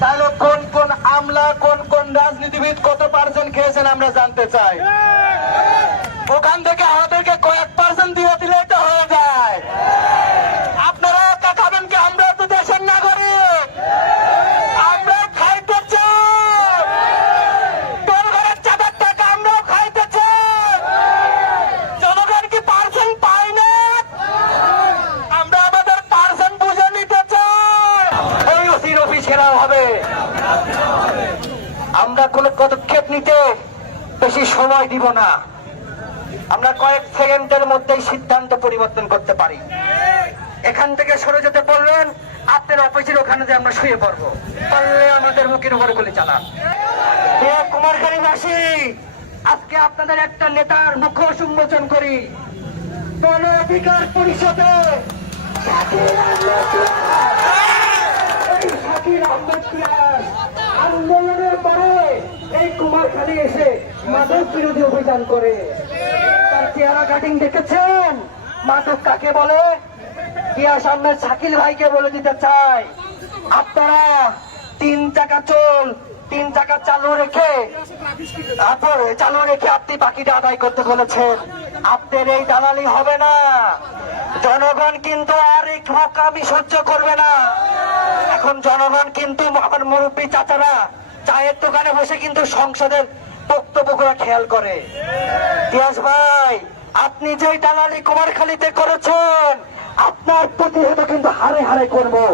তাহলে কোন কোন আমলা কোন কোন রাজনীতিবিদ কত পার্সেন্ট খেয়েছেন আমরা জানতে চাই। ওখান থেকে আমাদেরকে কয়েক পার্সেন্ট দিয়ে দিলেই তো হয়ে যায়। আপনারা একা খাবেন কি? আমরা তো দেশের নাগরিক, আমরা খাইতে চাই। তোর ঘরের চাঁদার টাকা আমরাও খাইতে চাই। জনগণ কি পার্সেন্ট পায় না? আমরা আমাদের পার্সেন্ট বুঝে নিতে চাই। এই ওসির অফিসেরা হবে। আমরা কোন পদক্ষেপ নিতে বেশি সময় দিব না। আমরা কয়েক সেকেন্ডের মধ্যেই সিদ্ধান্ত পরিবর্তন করতে পারি। এখান থেকে সরে যেতে বলবেন, আপনার অফিসের ওখানে যে আমরা শুয়ে পড়বো, পারলে আমাদের মুখের উপরে গুলি চালান। কুমারখালীবাসী, আজকে আপনাদের একটা নেতার মুখ্য সম্বোধন করি। গণ অধিকার পরিষদে শাকির আহমেদ পিয়াস আন্দোলনের পরে এই কুমারখালী এসে মাদক বিরোধী অভিযান করে। তার চেহারা কাটিং দেখেছেন? মাদক কাকে বলে? পিয়াস আহমেদ শাকিল ভাইকে বলে দিতে চাই, আপনারা 3 চাকা চালু রেখে আপনি বাকিটা আদায় করতে বলেছেন। আপনার এই দালালি হবে না। জনগণ কিন্তু আর এই ঠকামি সহ্য করবে না। এখন জনগণ কিন্তু আমার মুরব্বী চাচারা চায়ের দোকানে বসে কিন্তু সংসদের বক্তব্যগুলো খেয়াল করে। পিয়াস ভাই, আপনি যে দালালি কুমারখালীতে করেছেন, আপনার প্রতিহত কিন্তু হারে হারে করবো।